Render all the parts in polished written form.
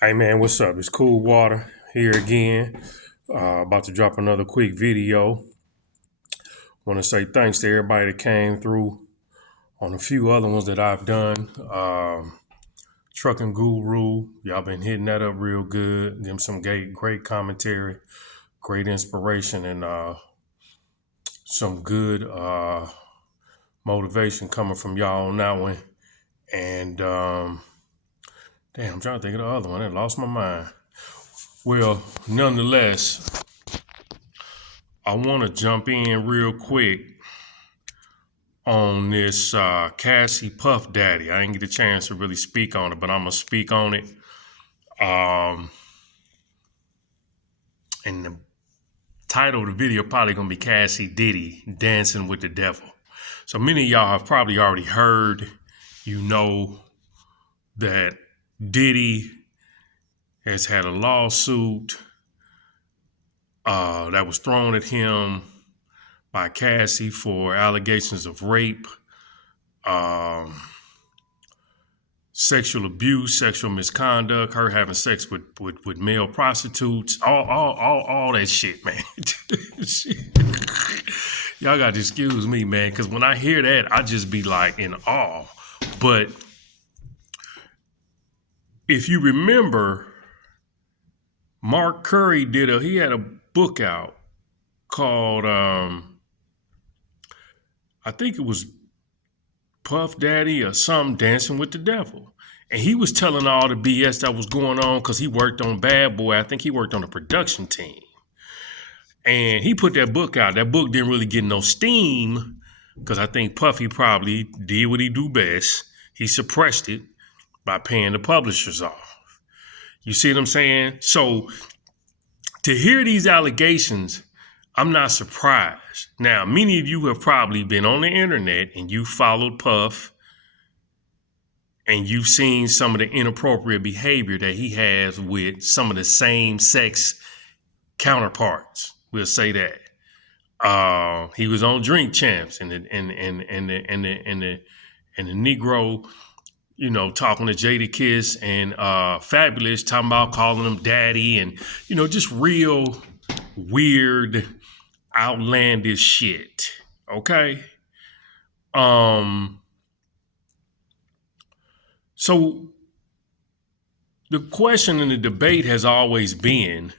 Hey man, what's up? It's Cool Water here again. About to drop another quick video. Want to say thanks to everybody that came through on a few other ones that I've done. Trucking Guru, y'all been hitting that up real good. Them some great commentary, great inspiration, and some good motivation coming from y'all on that one. And damn, I'm trying to think of the other one. I lost my mind. Well, nonetheless, I want to jump in real quick on this Cassie Puff Daddy. I didn't get a chance to really speak on it, but I'm going to speak on it. And the title of the video probably going to be Cassie Diddy Dancing with the Devil. So many of y'all have probably already heard, that Diddy has had a lawsuit that was thrown at him by Cassie for allegations of rape, sexual abuse, sexual misconduct, her having sex with male prostitutes, all that shit, man. Y'all got to excuse me, man, because when I hear that, I just be like in awe. But if you remember, Mark Curry he had a book out called, I think it was Puff Daddy or something, Dancing with the Devil. And he was telling all the BS that was going on because he worked on Bad Boy. I think he worked on the production team. And he put that book out. That book didn't really get no steam because I think Puffy probably did what he do best. He suppressed it by paying the publishers off. You see what I'm saying? So to hear these allegations, I'm not surprised. Now, many of you have probably been on the internet and you followed Puff and you've seen some of the inappropriate behavior that he has with some of the same sex counterparts. We'll say that. He was on Drink Champs and the Negro, talking to Jada Kiss and Fabulous, talking about calling him daddy and, just real weird, outlandish shit. Okay. So the question in the debate has always been,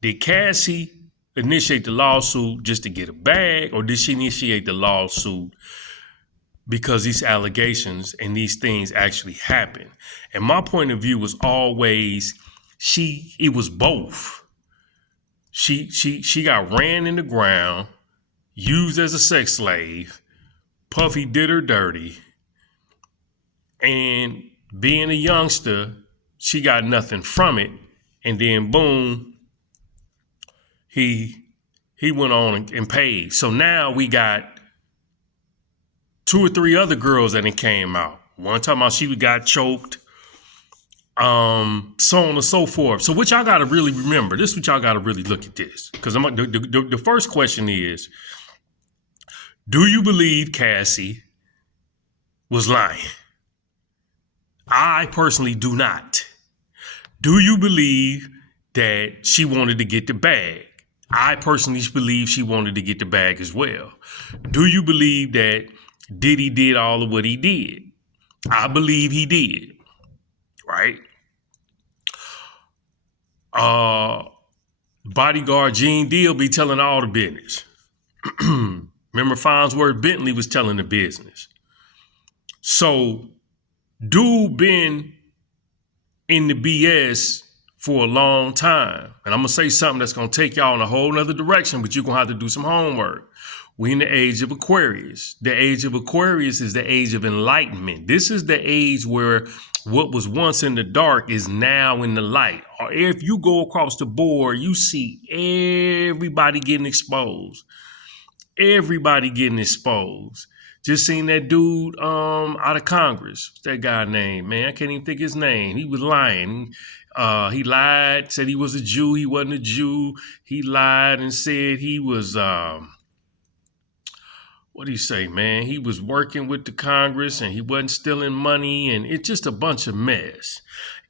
did Cassie initiate the lawsuit just to get a bag, or did she initiate the lawsuit because these allegations and these things actually happened? And my point of view was always it was both. She got ran in the ground, used as a sex slave. Puffy did her dirty. And being a youngster, she got nothing from it. And then boom, he went on and paid. So now we got 2 or 3 other girls that came out. One talking about she got choked, so on and so forth. So what y'all got to really remember, this is what y'all got to really look at this. Because the first question is, do you believe Cassie was lying? I personally do not. Do you believe that she wanted to get the bag? I personally believe she wanted to get the bag as well. Do you believe that Diddy did all of what he did? I believe he did. Right? Bodyguard Gene Deal be telling all the business. Remember Farnsworth Bentley was telling the business. So dude been in the BS for a long time. And I'm going to say something that's going to take y'all in a whole nother direction, but you're going to have to do some homework. We in the age of Aquarius. The age of Aquarius is the age of enlightenment. This is the age where what was once in the dark is now in the light. Or if you go across the board, you see everybody getting exposed. Everybody getting exposed. Just seen that dude out of Congress. What's that guy name, man? I can't even think his name. He was lying. He lied, said he was a Jew. He wasn't a Jew. He lied and said he was, what do you say, man? He was working with the Congress and he wasn't stealing money, and it's just a bunch of mess.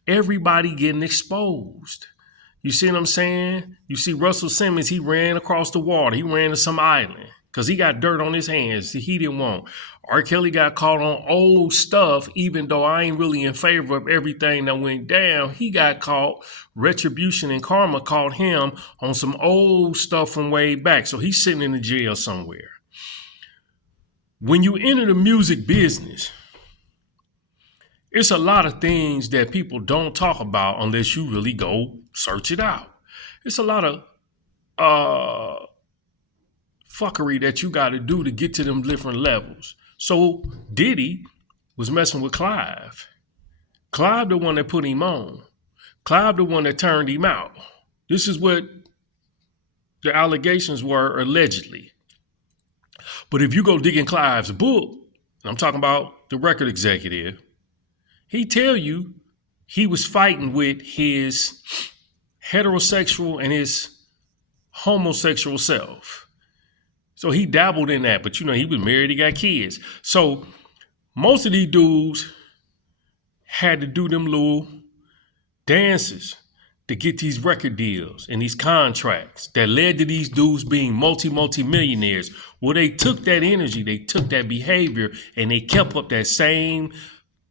Everybody getting exposed. You see what I'm saying? You see Russell Simmons, he ran across the water. He ran to some island because he got dirt on his hands he didn't want. R. Kelly got caught on old stuff, even though I ain't really in favor of everything that went down. He got caught. Retribution and karma caught him on some old stuff from way back. So he's sitting in the jail somewhere. When you enter the music business, it's a lot of things that people don't talk about unless you really go search it out. It's a lot of fuckery that you got to do to get to them different levels. So Diddy was messing with Clive. Clive the one that put him on. Clive the one that turned him out. This is what the allegations were allegedly. But if you go dig in Clive's book, and I'm talking about the record executive, he tell you he was fighting with his heterosexual and his homosexual self. So he dabbled in that, but he was married, he got kids. So most of these dudes had to do them little dances to get these record deals and these contracts that led to these dudes being multi-millionaires. Well, they took that energy, they took that behavior, and they kept up that same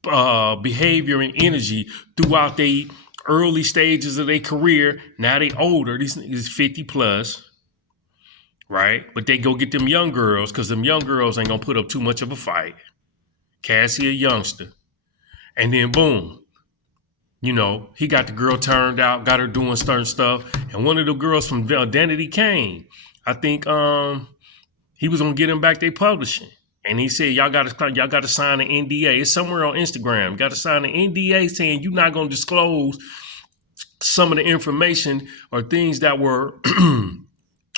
behavior and energy throughout the early stages of their career. Now they older, these niggas 50 plus, right? But they go get them young girls because them young girls ain't gonna put up too much of a fight. Cassie a youngster. And then boom, he got the girl turned out, got her doing certain stuff. And one of the girls from Identity came. I think he was gonna get them back their publishing. And he said, y'all got to sign an NDA. It's somewhere on Instagram. You got to sign an NDA saying you're not going to disclose some of the information or things that were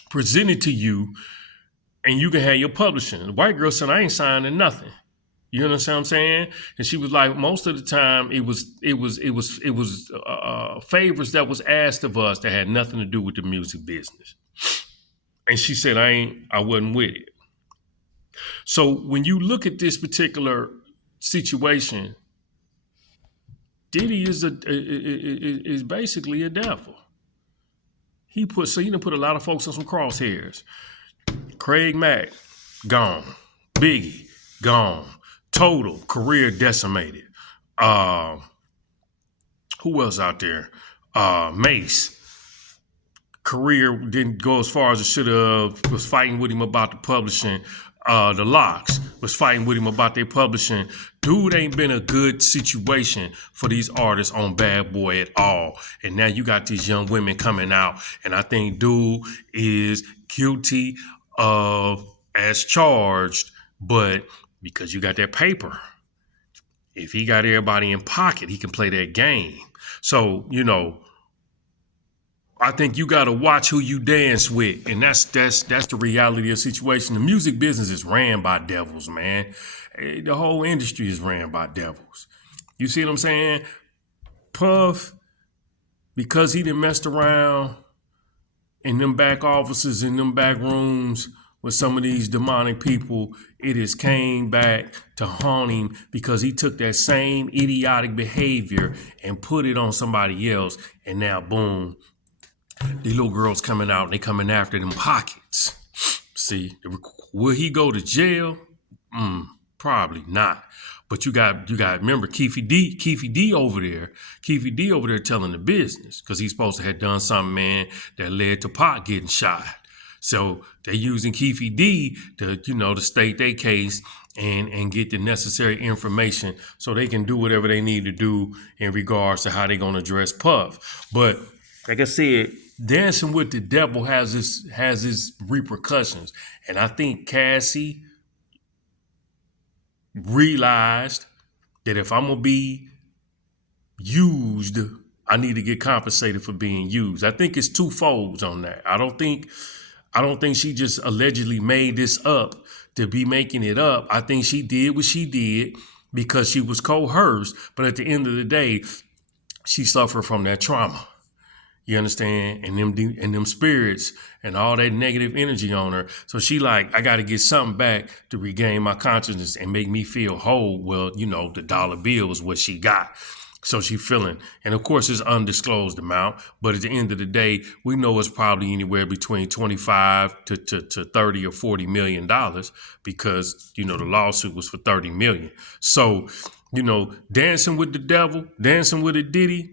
presented to you, and you can have your publishing. The white girl said, I ain't signing nothing. You understand what I'm saying? And she was like, most of the time it was favors that was asked of us that had nothing to do with the music business. And she said, I wasn't with it. So when you look at this particular situation, Diddy is basically a devil. He done put a lot of folks on some crosshairs. Craig Mack, gone. Biggie, gone. Total career decimated. Who else out there? Mace. Career didn't go as far as it should have. Was fighting with him about the publishing. The Locks was fighting with him about their publishing. Dude ain't been a good situation for these artists on Bad Boy at all. And now you got these young women coming out. And I think dude is guilty of as charged, but because you got that paper, if he got everybody in pocket, he can play that game. So, I think you got to watch who you dance with. And that's the reality of the situation. The music business is ran by devils, man. The whole industry is ran by devils. You see what I'm saying? Puff, because he done messed around in them back offices, in them back rooms with some of these demonic people, it has came back to haunt him because he took that same idiotic behavior and put it on somebody else. And now, boom, these little girls coming out and they coming after them pockets. See, will he go to jail? Probably not. But you got remember Keefe D over there. Keefe D over there telling the business because he's supposed to have done something, man, that led to Pac getting shot. So they're using Keefe D to state their case and get the necessary information so they can do whatever they need to do in regards to how they're gonna address Puff. But like I said, dancing with the devil has its repercussions. And I think Cassie realized that if I'm going to be used, I need to get compensated for being used. I think it's twofold on that. I don't think she just allegedly made this up to be making it up. I think she did what she did because she was coerced. But at the end of the day, she suffered from that trauma. You understand? And them spirits and all that negative energy on her. So she like, I got to get something back to regain my consciousness and make me feel whole. Well, the dollar bill is what she got. So she feeling, and of course it's undisclosed amount, but at the end of the day, we know it's probably anywhere between 25 to 30 or 40 million dollars, because the lawsuit was for 30 million. So, dancing with the devil, dancing with a Diddy,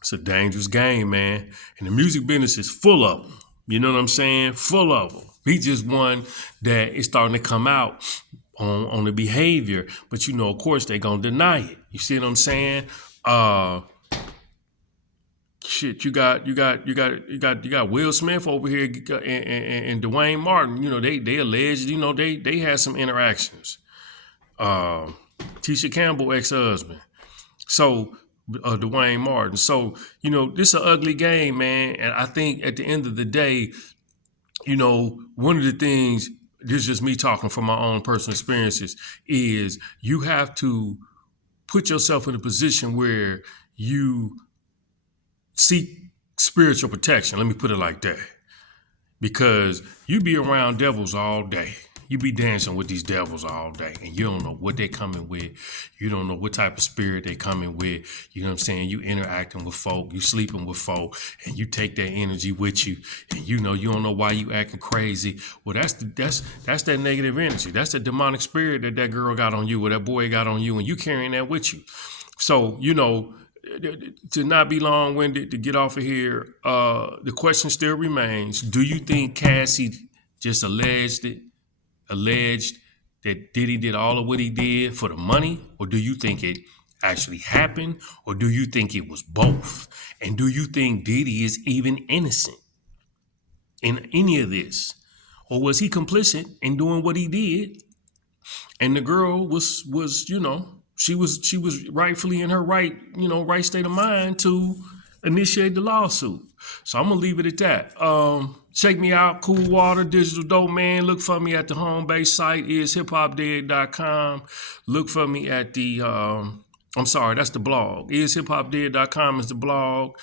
it's a dangerous game, man. And the music business is full of them. You know what I'm saying? Full of them. He just one that is starting to come out on the behavior, but of course they gonna deny it. You see what I'm saying? Shit, you got Will Smith over here and Dwayne Martin. They alleged they had some interactions. Tisha Campbell ex-husband. So Dwayne Martin. So this is an ugly game, man. And I think at the end of the day, one of the things, this is just me talking from my own personal experiences, is you have to put yourself in a position where you seek spiritual protection. Let me put it like that. Because you be around devils all day. You be dancing with these devils all day, and you don't know what they coming with. You don't know what type of spirit they coming with. You know what I'm saying? You interacting with folk, you sleeping with folk, and you take that energy with you, and you don't know why you acting crazy. Well, that's that negative energy. That's the demonic spirit that girl got on you, or that boy got on you, and you carrying that with you. So, to not be long-winded, to get off of here, the question still remains: do you think Cassie just alleged that Diddy did all of what he did for the money, or do you think it actually happened, or do you think it was both? And do you think Diddy is even innocent in any of this, or was he complicit in doing what he did? And the girl was she was rightfully in her right state of mind to initiate the lawsuit. So I'm gonna leave it at that. Check me out, Cool Water, Digital Dope Man. Look for me at the home base site, ishiphopdead.com. Look for me at the, that's the blog. Ishiphopdead.com is the blog.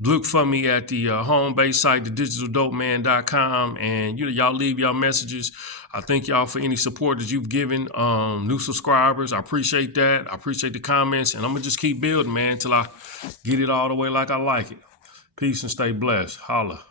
Look for me at the home base site, the digitaldopeman.com. And y'all leave y'all messages. I thank y'all for any support that you've given new subscribers. I appreciate that. I appreciate the comments. And I'm going to just keep building, man, until I get it all the way like I like it. Peace and stay blessed. Holla.